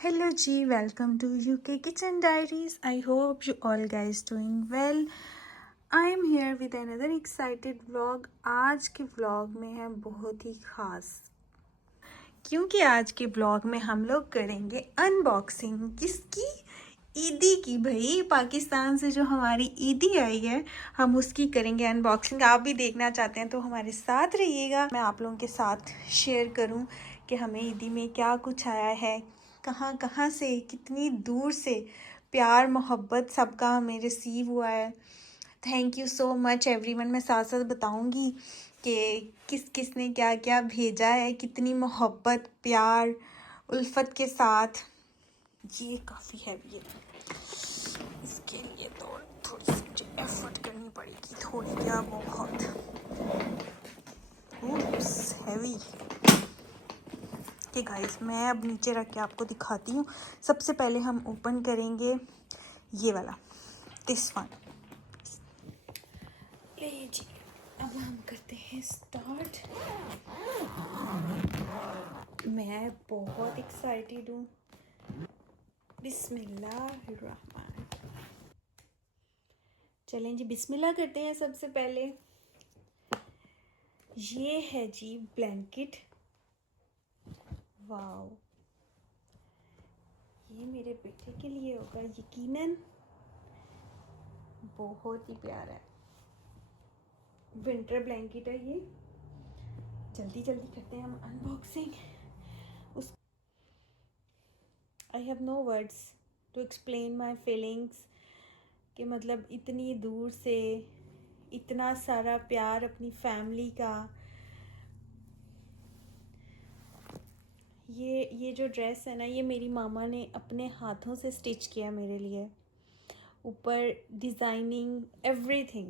Hello G, welcome to UK Kitchen Diaries. I hope you all guys doing well. I am here with another excited vlog. आज के vlog में है बहुत ही खास, क्योंकि आज के vlog में हम लोग करेंगे अनबॉक्सिंग किसकी, ईदी की। भाई पाकिस्तान से जो हमारी ईदी आई है हम उसकी करेंगे अनबॉक्सिंग। आप भी देखना चाहते हैं तो हमारे साथ रहिएगा। मैं आप लोगों के साथ शेयर करूं कि हमें ईदी में क्या कुछ आया है, कहाँ कहाँ से, कितनी दूर से प्यार मोहब्बत सबका हमें रिसीव हुआ है। Thank you so much everyone. मैं साथ साथ बताऊंगी कि किस किस ने क्या क्या भेजा है, कितनी मोहब्बत प्यार उल्फत के साथ। ये काफ़ी हैवी है, इसके लिए तो थोड़ी सी मुझे एफर्ट करनी पड़ेगी, थोड़ी क्या बहुत हैवी। कि गाइस मैं अब नीचे रख के आपको दिखाती हूँ। सबसे पहले हम ओपन करेंगे ये वाला, दिस वन। ले जी, अब हम करते हैं स्टार्ट। मैं बहुत एक्साइटेड हूँ। बिस्मिल्लाहिर्रहमान। चलें जी, बिस्मिल्लाह करते हैं। सबसे पहले ये है जी ब्लैंकेट। वाओ, ये मेरे बेटे के लिए होगा यकीनन। बहुत ही प्यारा है, विंटर ब्लैंकेट है ये। जल्दी जल्दी करते हैं हम अनबॉक्सिंग। उस I have no words to explain my feelings कि मतलब इतनी दूर से इतना सारा प्यार अपनी फैमिली का। ये जो ड्रेस है ना, ये मेरी मामा ने अपने हाथों से स्टिच किया मेरे लिए। ऊपर डिज़ाइनिंग एवरीथिंग,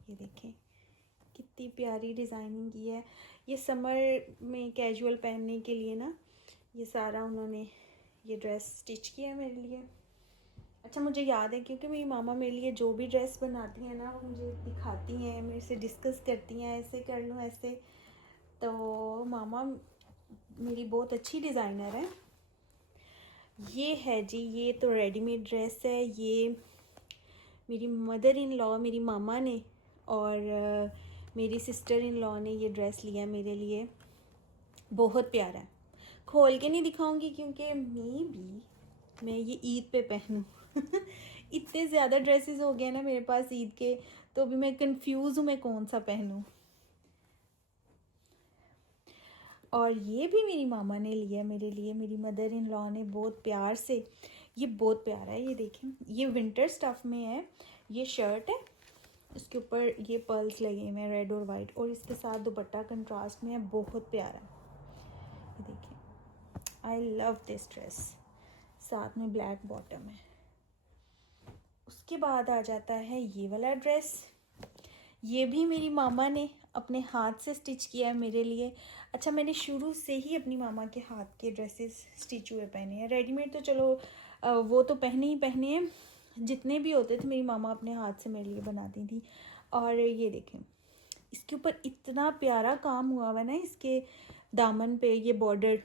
ये देखें कितनी प्यारी डिज़ाइनिंग की है। ये समर में कैजुअल पहनने के लिए ना, ये सारा उन्होंने ये ड्रेस स्टिच किया है मेरे लिए। अच्छा, मुझे याद है क्योंकि मेरी मामा मेरे लिए जो भी ड्रेस बनाती हैं ना, वो मुझे दिखाती हैं, मेरे से डिस्कस करती हैं, ऐसे कर लूँ ऐसे। तो मामा मेरी बहुत अच्छी डिज़ाइनर है। ये है जी, ये तो रेडीमेड ड्रेस है। ये मेरी मदर इन लॉ, मेरी मामा ने और मेरी सिस्टर इन लॉ ने ये ड्रेस लिया मेरे लिए। बहुत प्यारा है। खोल के नहीं दिखाऊंगी क्योंकि मैं ये ईद पे पहनूं। इतने ज़्यादा ड्रेसेस हो गए ना मेरे पास ईद के, तो अभी मैं कंफ्यूज हूँ मैं कौन सा पहनूं। और ये भी मेरी मामा ने लिया मेरे लिए, मेरी मदर इन लॉ ने बहुत प्यार से। ये बहुत प्यारा है, ये देखें, ये विंटर स्टफ़ में है। ये शर्ट है, इसके ऊपर ये पर्ल्स लगे हुए हैं रेड और वाइट, और इसके साथ दुपट्टा कंट्रास्ट में है, बहुत प्यारा। ये देखें, आई लव दिस ड्रेस। साथ में ब्लैक बॉटम है। उसके बाद आ जाता है ये वाला ड्रेस। ये भी मेरी मामा ने अपने हाथ से स्टिच किया है मेरे लिए। अच्छा, मैंने शुरू से ही अपनी मामा के हाथ के ड्रेसेस स्टिच हुए पहने हैं। रेडीमेड तो चलो वो तो पहने ही पहने हैं, जितने भी होते थे मेरी मामा अपने हाथ से मेरे लिए बनाती थी। और ये देखें, इसके ऊपर इतना प्यारा काम हुआ हुआ है ना, इसके दामन पे ये बॉर्डर,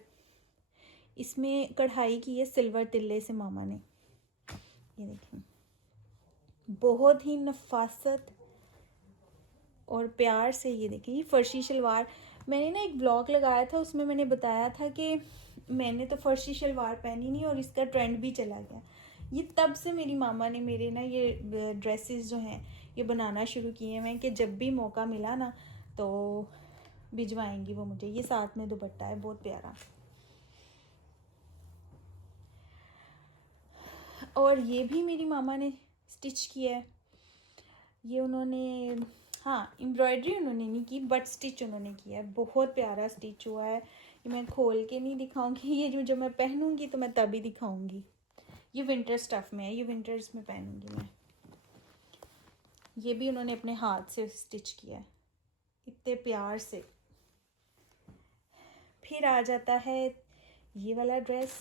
इसमें कढ़ाई की है सिल्वर तिल्ले से मामा ने। ये देखें, बहुत ही नफासत और प्यार से। ये देखिए, ये फर्शी शलवार, मैंने ना एक ब्लॉग लगाया था, उसमें मैंने बताया था कि मैंने तो फर्शी शलवार पहनी नहीं और इसका ट्रेंड भी चला गया। ये तब से मेरी मामा ने मेरे ना ये ड्रेसेस जो हैं ये बनाना शुरू किए हैं कि जब भी मौका मिला ना तो भिजवाएंगी वो मुझे। ये साथ में दुपट्टा है, बहुत प्यारा। और ये भी मेरी मामा ने स्टिच किया है। ये उन्होंने, हाँ, एम्ब्रॉयडरी उन्होंने नहीं की बट स्टिच उन्होंने किया है। बहुत प्यारा स्टिच हुआ है। ये मैं खोल के नहीं दिखाऊंगी, ये जो जब मैं पहनूंगी तो मैं तभी दिखाऊंगी। ये विंटर स्टफ़ में है, ये विंटर्स में पहनूंगी मैं। ये भी उन्होंने अपने हाथ से स्टिच किया है, इतने प्यार से। फिर आ जाता है ये वाला ड्रेस।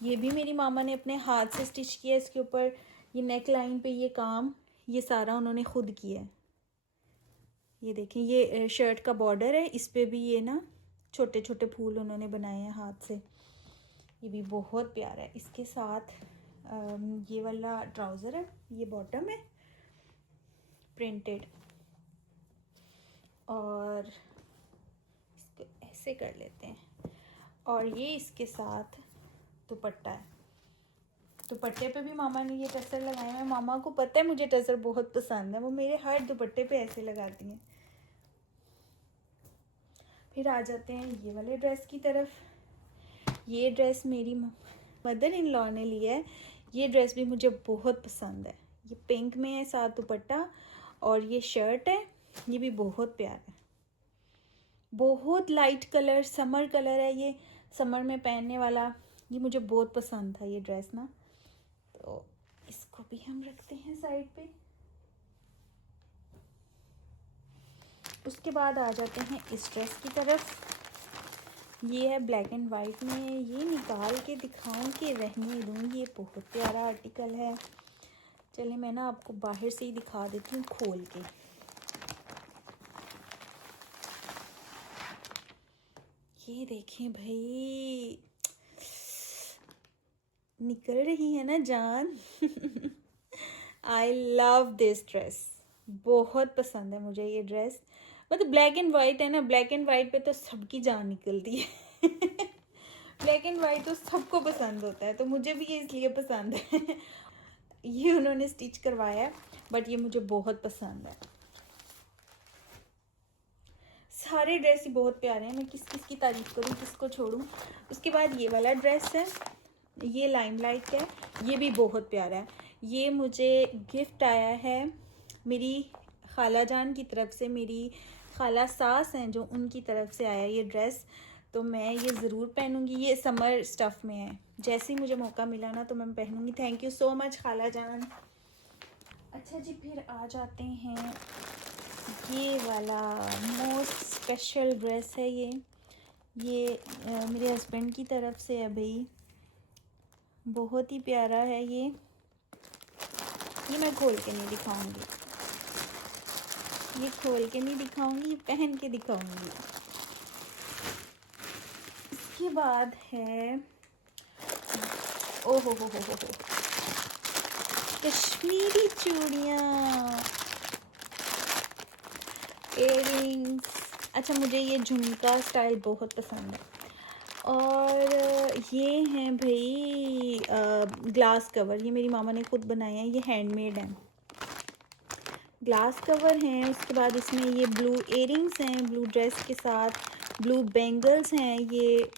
ये भी मेरी मामा ने अपने हाथ से स्टिच किया है। इसके ऊपर ये नेक लाइन पे ये काम, ये सारा उन्होंने खुद किया है। ये देखें, ये शर्ट का बॉर्डर है, इस पे भी ये ना छोटे छोटे फूल उन्होंने बनाए हैं हाथ से। ये भी बहुत प्यारा है। इसके साथ ये वाला ट्राउज़र है, ये बॉटम है प्रिंटेड, और इसको ऐसे कर लेते हैं, और ये इसके साथ दुपट्टा है। दुपट्टे पे भी मामा ने ये टसर लगाए हैं। मामा को पता है मुझे टसर बहुत पसंद है, वो मेरे हर दुपट्टे पे ऐसे लगाती हैं। फिर आ जाते हैं ये वाले ड्रेस की तरफ। ये ड्रेस मेरी मदर इन लॉ ने ली है। ये ड्रेस भी मुझे बहुत पसंद है। ये पिंक में है, साथ दुपट्टा, और ये शर्ट है। ये भी बहुत प्यारा है, बहुत लाइट कलर, समर कलर है ये, समर में पहनने वाला। ये मुझे बहुत पसंद था ये ड्रेस ना, तो इसको भी हम रखते हैं साइड पे। उसके बाद आ जाते हैं इस ड्रेस की तरफ। ये है ब्लैक एंड वाइट में। ये निकाल के दिखाऊं कि रहने दूँ? ये बहुत प्यारा आर्टिकल है। चलिए मैं ना आपको बाहर से ही दिखा देती हूँ खोल के। ये देखें भाई, निकल रही है ना जान। आई लव दिस ड्रेस, बहुत पसंद है मुझे ये ड्रेस। मतलब ब्लैक एंड वाइट है ना, ब्लैक एंड वाइट पे तो सबकी जान निकलती है। ब्लैक एंड वाइट तो सबको पसंद होता है, तो मुझे भी ये इसलिए पसंद है। ये उन्होंने स्टिच करवाया है, बट ये मुझे बहुत पसंद है। सारे ड्रेस ही बहुत प्यारे हैं, मैं किस किस की तारीफ करूं, किसको छोड़ूं। उसके बाद ये वाला ड्रेस है, ये लाइमलाइट का है। ये भी बहुत प्यारा है। ये मुझे गिफ्ट आया है मेरी खाला जान की तरफ से, मेरी खाला सास हैं जो, उनकी तरफ से आया ये ड्रेस। तो मैं ये ज़रूर पहनूंगी। ये समर स्टफ़ में है। जैसे ही मुझे मौका मिला ना तो मैं पहनूंगी। थैंक यू सो मच खाला जान। अच्छा जी, फिर आ जाते हैं ये वाला मोस्ट स्पेशल ड्रेस है। ये मेरे हस्बैंड की तरफ से है भाई, बहुत ही प्यारा है ये मैं खोल के नहीं दिखाऊंगी, ये खोल के नहीं दिखाऊंगी, पहन के दिखाऊंगी। इसके बाद है, ओहो हो कश्मीरी चूड़ियाँ, इयररिंग्स। अच्छा, मुझे ये झुमका स्टाइल बहुत पसंद है। और ये हैं भाई ग्लास कवर। ये मेरी मामा ने खुद बनाए हैं, ये हैंडमेड हैं, ग्लास कवर हैं। उसके बाद इसमें ये ब्लू इयररिंग्स हैं, ब्लू ड्रेस के साथ ब्लू बैंगल्स हैं। ये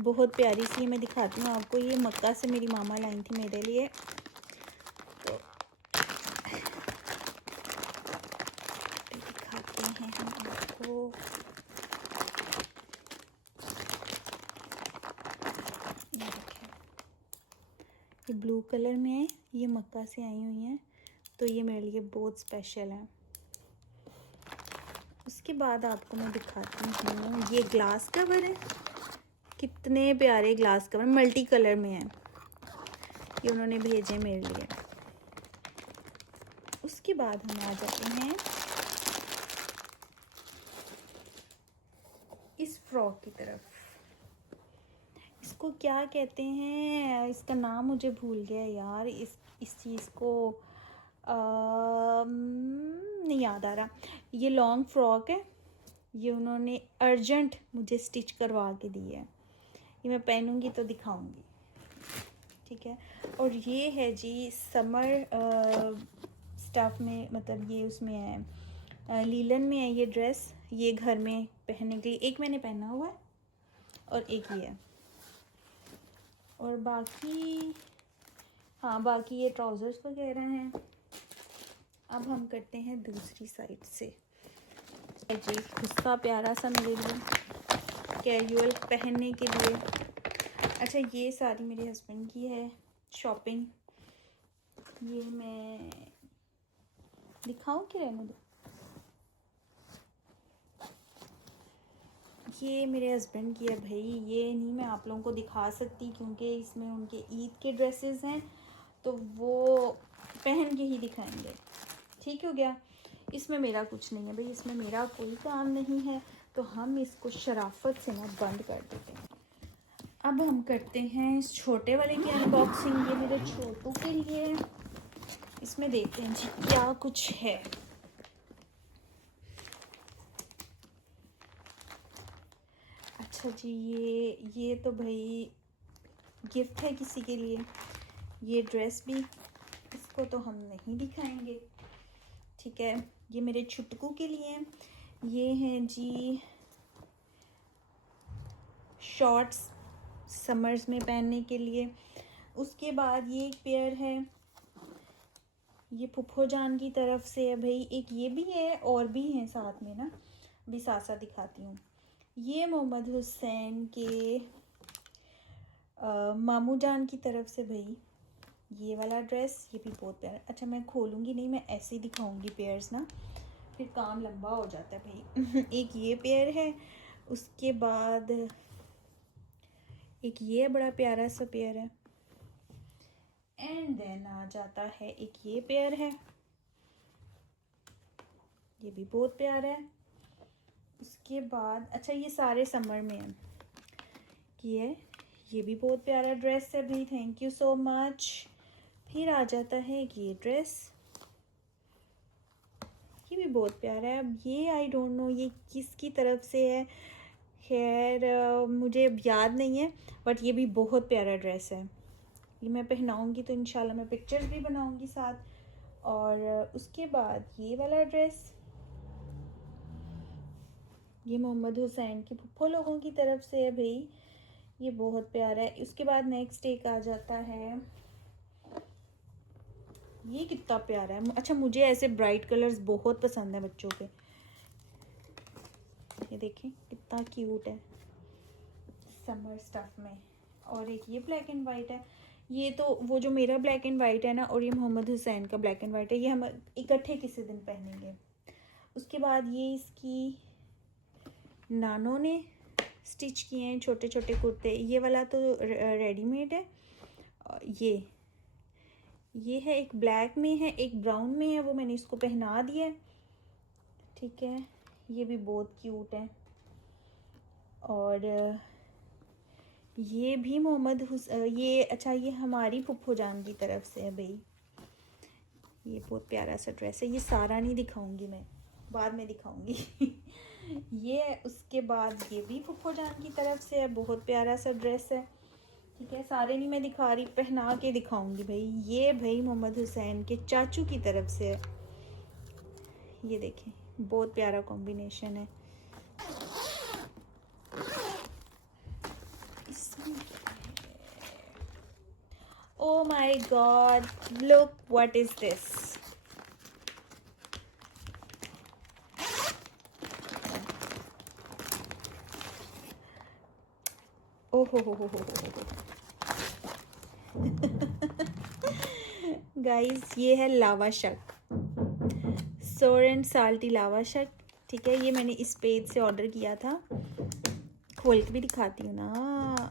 बहुत प्यारी सी, मैं दिखाती हूँ आपको। ये मक्का से मेरी मामा लाई थी मेरे लिए। तो दिखाते हैं हम आपको। ये ब्लू कलर में है, ये मक्का से आई हुई हैं, तो ये मेरे लिए बहुत स्पेशल है। उसके बाद आपको मैं दिखाती हूँ, ये ग्लास कवर है। कितने प्यारे ग्लास कवर, मल्टी कलर में है, ये उन्होंने भेजे मेरे लिए। उसके बाद हम आ जाते हैं इस फ्रॉक की तरफ। इसको क्या कहते हैं, इसका नाम मुझे भूल गया यार। इस चीज़ को नहीं याद आ रहा। ये लॉन्ग फ्रॉक है, ये उन्होंने अर्जेंट मुझे स्टिच करवा के दी है। ये मैं पहनूंगी तो दिखाऊंगी, ठीक है। और ये है जी समर स्टफ़ में, मतलब ये उसमें है, लीलन में है ये ड्रेस। ये घर में पहनने के लिए, एक मैंने पहना हुआ है और एक ये है, और बाकी हाँ बाकी ये ट्राउज़र्स वगैरह हैं। अब हम करते हैं दूसरी साइड से जी। गुस्सा प्यारा सा मेरे लिए कैजुअल पहनने के लिए। अच्छा, ये सारी मेरे हस्बैंड की है शॉपिंग। ये मैं दिखाऊं कि रहने दो? ये मेरे हस्बैंड की है भाई, ये नहीं मैं आप लोगों को दिखा सकती क्योंकि इसमें उनके ईद के ड्रेसेस हैं, तो वो पहन के ही दिखाएंगे। ठीक हो गया, इसमें मेरा कुछ नहीं है भाई, इसमें मेरा कोई काम नहीं है, तो हम इसको शराफत से ना बंद कर देते हैं। अब हम करते हैं इस छोटे वाले की अनबॉक्सिंग। ये मेरे छोटू के लिए, इसमें देखते हैं जी क्या कुछ है। अच्छा जी, ये तो भाई गिफ्ट है किसी के लिए। ये ड्रेस भी, इसको तो हम नहीं दिखाएंगे, ठीक है। ये मेरे छुटकू के लिए। ये हैं जी शॉर्ट्स, समर्स में पहनने के लिए। उसके बाद ये एक पेयर है, ये फुफ्फो जान की तरफ से है भाई। एक ये भी है और भी हैं साथ में ना, अभी साथ साथ दिखाती हूँ। ये मोहम्मद हुसैन के मामू जान की तरफ से भाई ये वाला ड्रेस। ये भी बहुत प्यारा। अच्छा मैं खोलूँगी नहीं, मैं ऐसे ही दिखाऊँगी पेयर्स ना, फिर काम लंबा हो जाता है भाई। एक ये पेयर है, उसके बाद एक ये बड़ा प्यारा सा पेयर है, एंड देन आ जाता है एक ये पेयर है, ये भी बहुत प्यारा है। उसके बाद अच्छा ये सारे समर में है, ये भी बहुत प्यारा ड्रेस है भाई, थैंक यू सो मच। फिर आ जाता है ये ड्रेस, ये भी बहुत प्यारा है। अब ये आई डोंट नो ये किसकी तरफ से है, खैर मुझे याद नहीं है, बट ये भी बहुत प्यारा ड्रेस है। ये मैं पहनाऊँगी तो इंशाल्लाह मैं पिक्चर्स भी बनाऊँगी साथ। और उसके बाद ये वाला ड्रेस, ये मोहम्मद हुसैन की फुफ्फो लोगों की तरफ से है भाई, ये बहुत प्यारा है। उसके बाद नेक्स्ट एक आ जाता है, ये कितना प्यारा है। अच्छा मुझे ऐसे ब्राइट कलर्स बहुत पसंद है बच्चों के। ये देखें कितना क्यूट है समर स्टफ में। और एक ये ब्लैक एंड वाइट है, ये तो वो जो मेरा ब्लैक एंड वाइट है ना, और ये मोहम्मद हुसैन का ब्लैक एंड वाइट है, ये हम इकट्ठे किसी दिन पहनेंगे। उसके बाद ये इसकी नानों ने स्टिच किए हैं छोटे छोटे कुर्ते। ये वाला तो रेडीमेड है। ये है, एक ब्लैक में है एक ब्राउन में है, वो मैंने इसको पहना दिया है, ठीक है। ये भी बहुत क्यूट है। और ये भी ये अच्छा ये हमारी फुफ्फो जान की तरफ से है भाई, ये बहुत प्यारा सा ड्रेस है। ये सारा नहीं दिखाऊंगी मैं, बाद में दिखाऊंगी। ये उसके बाद ये भी फुफ्फो जान की तरफ से है, बहुत प्यारा सा ड्रेस है, ठीक है। सारे नहीं मैं दिखा रही, पहना के दिखाऊंगी भाई। ये भाई मोहम्मद हुसैन के चाचू की तरफ से है, ये देखें बहुत प्यारा कॉम्बिनेशन है। Oh my God, look what is this? Oh ho. Guys ये है लावा शक, सोर एंड साल्टी लावा शक, ठीक है। ये मैंने इस पेज से ऑर्डर किया था, खोल के भी दिखाती हूँ ना।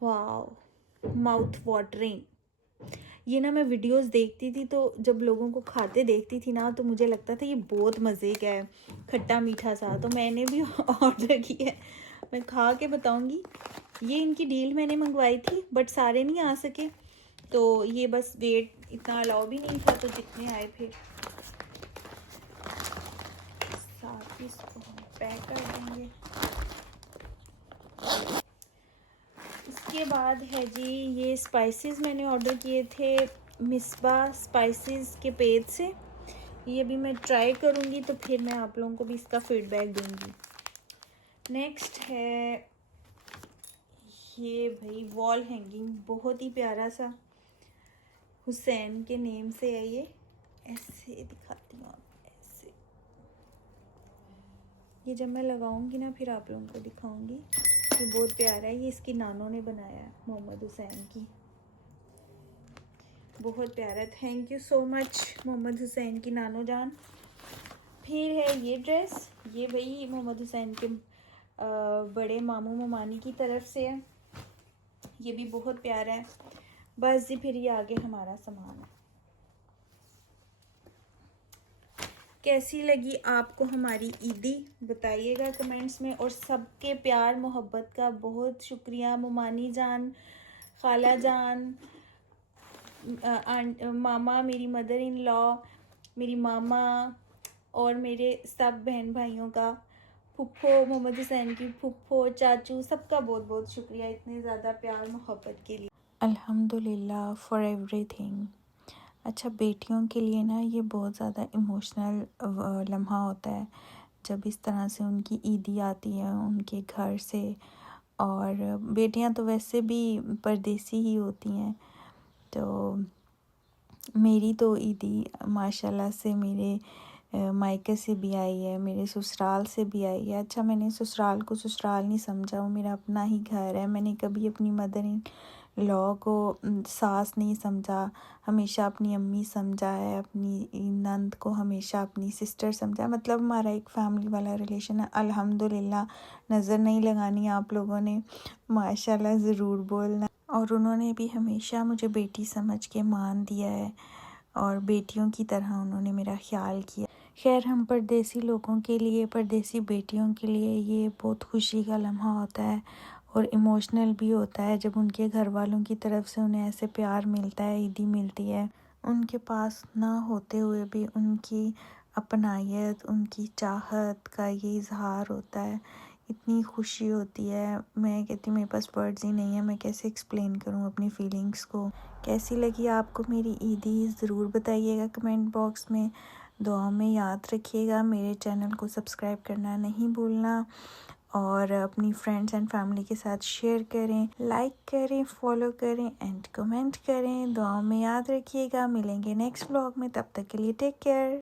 Wow, mouth watering. ये ना मैं वीडियोस देखती थी, तो जब लोगों को खाते देखती थी ना, तो मुझे लगता था ये बहुत मज़े का है, खट्टा मीठा सा, तो मैंने भी ऑर्डर किया है। मैं खा के बताऊंगी। ये इनकी डील मैंने मंगवाई थी, बट सारे नहीं आ सके, तो ये बस वेट इतना अलाउ भी नहीं था, तो जितने आए फिर साथ ही इसको हम पैक कर देंगे। इसके बाद है जी ये स्पाइसेस मैंने ऑर्डर किए थे मिसबा स्पाइसेस के पेज से। ये भी मैं ट्राई करूँगी, तो फिर मैं आप लोगों को भी इसका फीडबैक दूँगी। नेक्स्ट है ये भाई वॉल हैंगिंग, बहुत ही प्यारा सा, हुसैन के नेम से है ये। ऐसे दिखाती हूँ, ऐसे ये जब मैं लगाऊंगी ना फिर आप लोगों को दिखाऊंगी। ये बहुत प्यारा है, ये इसकी नानों ने बनाया है, मोहम्मद हुसैन की, बहुत प्यारा। Thank you so much Mohammad Hussain की नानो जान। फिर है ये ड्रेस, ये भाई मोहम्मद हुसैन के बड़े मामू ममानी की तरफ से है, ये भी बहुत प्यारा है। बस जी फिर ये आगे हमारा सामान है। कैसी लगी आपको हमारी ईदी बताइएगा कमेंट्स में। और सबके प्यार मोहब्बत का बहुत शुक्रिया। मुमानी जान, खाला जान, मामा, मेरी मदर इन लॉ, मेरी मामा और मेरे सब बहन भाइयों का, फुप्पो, मोहम्मद हुसैन की फुप्पो, चाचू, सबका बहुत बहुत शुक्रिया इतने ज़्यादा प्यार मोहब्बत के लिए। अल्हम्दुलिल्लाह फॉर एवरीथिंग। अच्छा, बेटियों के लिए ना ये बहुत ज़्यादा इमोशनल लम्हा होता है जब इस तरह से उनकी ईदी आती है उनके घर से। और बेटियां तो वैसे भी परदेसी ही होती हैं, तो मेरी तो ईदी माशाल्लाह से मेरे मायके से भी आई है, मेरे ससुराल से भी आई है। अच्छा, मैंने ससुराल को ससुराल नहीं समझा, वो मेरा अपना ही घर है। मैंने कभी अपनी मदर इन लॉ को सास नहीं समझा, हमेशा अपनी अम्मी समझा है। अपनी नंद को हमेशा अपनी सिस्टर समझा। मतलब हमारा एक फैमिली वाला रिलेशन है। अल्हम्दुलिल्लाह। नज़र नहीं लगानी आप लोगों ने, माशाल्लाह ज़रूर बोलना। और उन्होंने भी हमेशा मुझे बेटी समझ के मान दिया है और बेटियों की तरह उन्होंने मेरा ख्याल किया। खैर, हम परदेसी लोगों के लिए, परदेसी बेटियों के लिए ये बहुत खुशी का लम्हा होता है और इमोशनल भी होता है जब उनके घर वालों की तरफ से उन्हें ऐसे प्यार मिलता है, ईदी मिलती है। उनके पास ना होते हुए भी उनकी अपनायत, उनकी चाहत का ये इजहार होता है। इतनी खुशी होती है, मैं कहती मेरे पास वर्ड्स ही नहीं है, मैं कैसे एक्सप्लेन करूं अपनी फीलिंग्स को। कैसी लगी आपको मेरी ईदी ज़रूर बताइएगा कमेंट बॉक्स में। दुआ में याद रखिएगा, मेरे चैनल को सब्सक्राइब करना नहीं भूलना और अपनी फ्रेंड्स एंड फैमिली के साथ शेयर करें, लाइक करें, फॉलो करें एंड कमेंट करें। दुआ में याद रखिएगा। मिलेंगे नेक्स्ट व्लॉग में, तब तक के लिए टेक केयर।